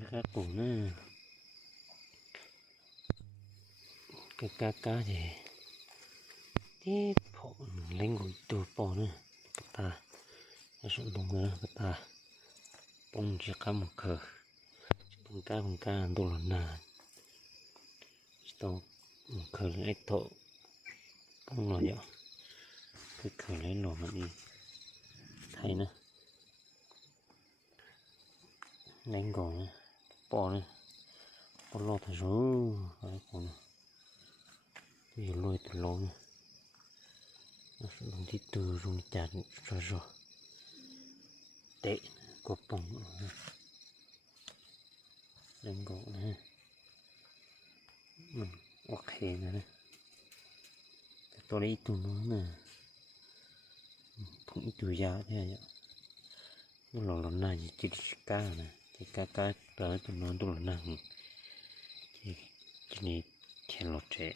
cá củ nữa cái cá gì thế phổ lên ngồi từ bỏ nữa ta số đông nữa ta bông chỉ cá một cờ bông cá đồ là nà tao một cờ lấy thổ bông rồi vậy cái cờ lấy lò mà đi thay nữa đánh gỏi nữa bỏ nữa bỏ lò thật rồi phải còn thì lôi từ lò nữa nó sẽ dùng tí từ dùng chặt rồi tệ có bông đánh gỏi nữa ok nữa tôi lấy tụi nó nè cũng tụi giá thế vậy nó lò này chỉ cá nè chỉ cá tới tụi nó tụi nó chỉ này chèn lọt trẻ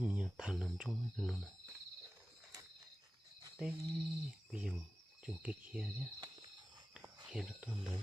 nhiều thằng nằm trong cái nó này thế bây giờ chừng cái kia chứ kia nó tuần đấy